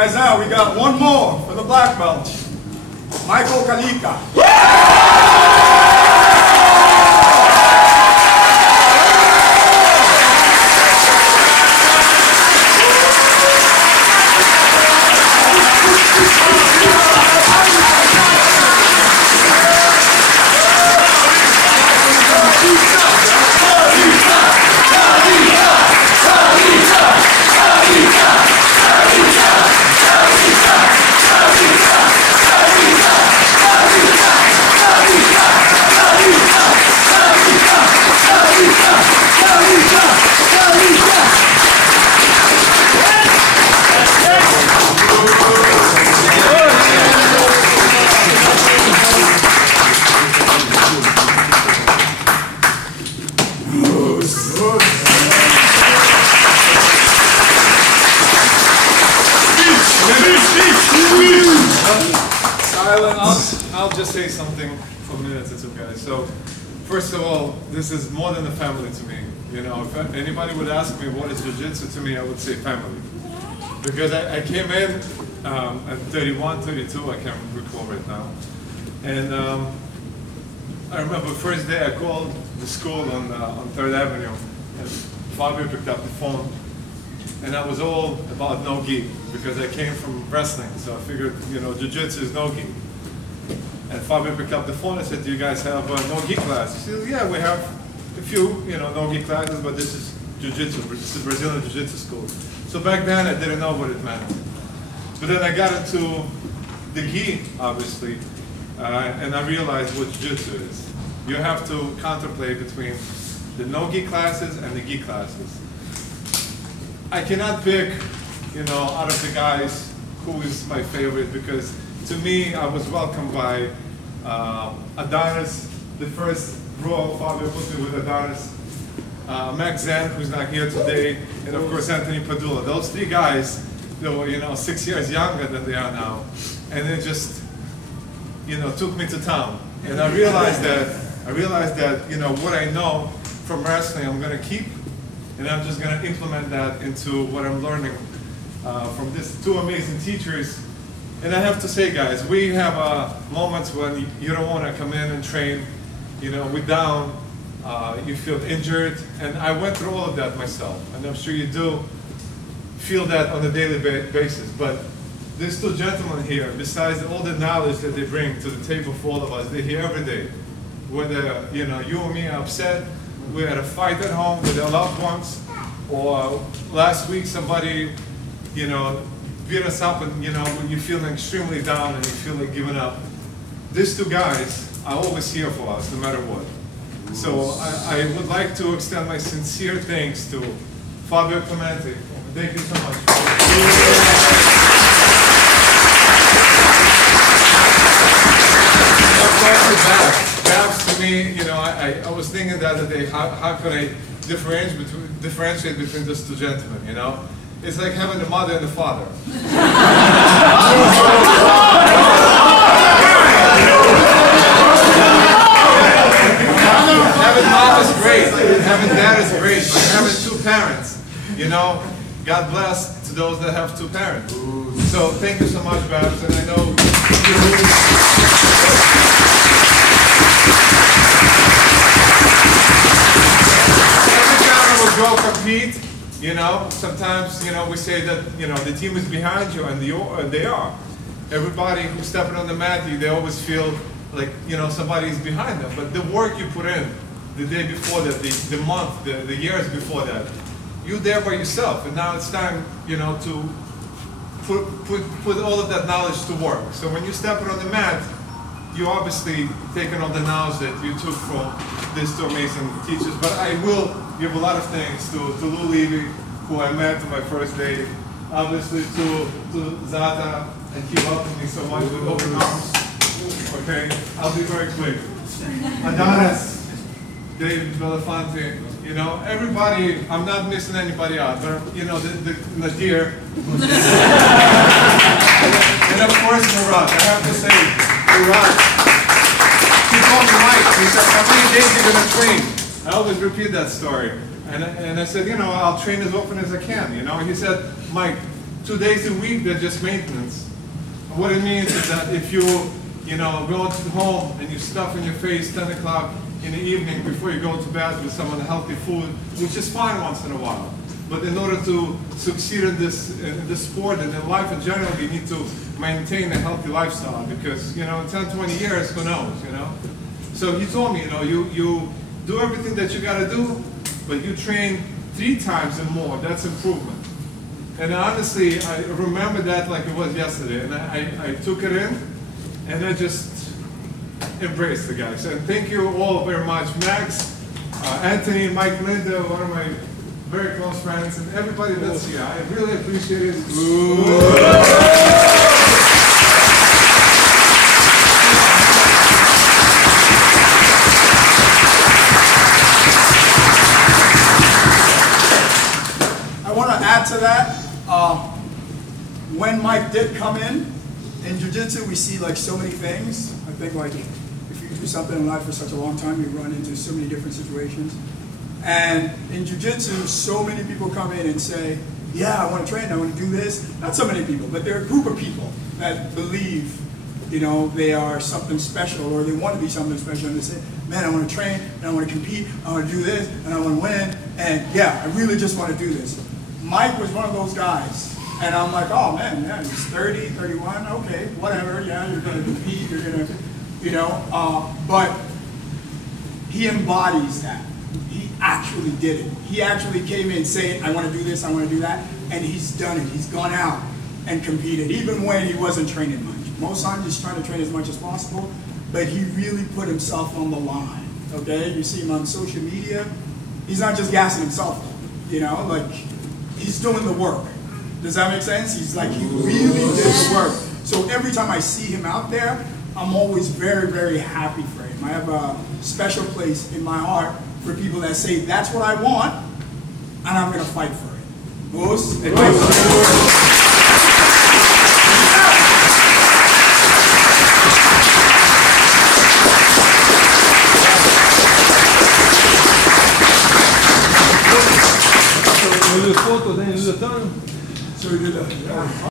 Guys, now we got one more for the black belt. Michael Kalika. I'll just say something for minutes, it's okay. So, first of all, this is more than a family to me. You know, if anybody would ask me what is jiu-jitsu to me, I would say family. Because I came in at 31, 32, I can't recall right now. And I remember the first day I called the school on 3rd Avenue, and Fabio picked up the phone. And I was all about no-gi, because I came from wrestling, so I figured, you know, jiu-jitsu is no-gi. And Fabio picked up the phone and said, do you guys have a no-gi class? He said, yeah, we have a few, you know, no-gi classes, but this is jiu-jitsu, this is Brazilian jiu-jitsu school. So back then, I didn't know what it meant. But then I got into the gi, obviously, and I realized what jiu-jitsu is. You have to contemplate between the no-gi classes and the gi classes. I cannot pick, you know, out of the guys who is my favorite, because to me, I was welcomed by Adonis, the first Raw, Fabio put me with Adonis, Max Zen, who's not here today, and of course Anthony Padula. Those three guys, they were, you know, 6 years younger than they are now, and they just, you know, took me to town. And I realized that, you know, what I know from wrestling, I'm going to keep. And I'm just going to implement that into what I'm learning from these two amazing teachers. And I have to say, guys, we have moments when you don't want to come in and train. You know, we're down, you feel injured. And I went through all of that myself. And I'm sure you do feel that on a daily basis. But these two gentlemen here, besides all the knowledge that they bring to the table for all of us, they're here every day. Whether, you know, you or me are upset, we had a fight at home with our loved ones, or last week somebody, you know, beat us up, and, you know, when you're feeling extremely down and you feel like giving up. These two guys are always here for us, no matter what. So I would like to extend my sincere thanks to Fabio Clemente. Thank you so much. Babs, to me, you know, I was thinking the other day, how could I differentiate between those two gentlemen, you know? It's like having a mother and a father. Having mom is great, having dad is great, but having two parents, you know, God bless to those that have two parents. So thank you so much, Babs, and I know go compete, you know, sometimes, you know, we say that, you know, the team is behind you, and they are. Everybody who's stepping on the mat, they always feel like, you know, somebody's behind them. But the work you put in the day before that, the month, the years before that, you're there by yourself. And now it's time, you know, to put all of that knowledge to work. So when you're stepping on the mat, you obviously taking all the knowledge that you took from these two amazing teachers. But I will give a lot of thanks to Lou Levy, who I met on my first day. Obviously to Zata, and he welcomed me so much with open arms. Okay, I'll be very quick. Adonis, David Belafonte, you know, everybody, I'm not missing anybody out, but, you know, the Nadir. And of course Murat, I have to say, Murat. He told me, Mike, he said, how many days are you going to train? I always repeat that story. And I said, you know, I'll train as often as I can, you know. And he said, Mike, 2 days a week, they're just maintenance. And what it means is that if you go to home and you stuff in your face 10 o'clock in the evening before you go to bed with some unhealthy food, which is fine once in a while. But in order to succeed in this sport and in life in general, you need to maintain a healthy lifestyle because, in 10, 20 years, who knows, So he told me, you do everything that you got to do, but you train 3 times and more. That's improvement. And honestly, I remember that like it was yesterday. And I took it in, and I just embraced the guys. And thank you all very much. Max, Anthony, Mike Linda, one of my very close friends, and everybody that's here. I really appreciate it. I want to add to that. When Mike did come in Jiu-Jitsu, we see like so many things. I think like if you do something in life for such a long time, you run into so many different situations. And in Jiu-Jitsu, so many people come in and say, yeah, I want to train, I want to do this. Not so many people, but they're a group of people that believe, they are something special or they want to be something special. And they say, man, I want to train, and I want to compete, I want to do this, and I want to win. And yeah, I really just want to do this. Mike was one of those guys. And I'm like, oh man, yeah, he's 30, 31, okay, whatever, yeah, you're going to compete, you're going to, but he embodies that. He actually did it. He actually came in saying, I want to do this, I want to do that, and he's done it. He's gone out and competed, even when he wasn't training much. Most times he's trying to train as much as possible, but he really put himself on the line, okay? You see him on social media, he's not just gassing himself up, like he's doing the work. Does that make sense? He's like, he really did the work. So every time I see him out there, I'm always very, very happy for him. I have a special place in my heart for people that say, that's what I want, and I'm going to fight for it. Moose? Le photo, then the turn. So we did that.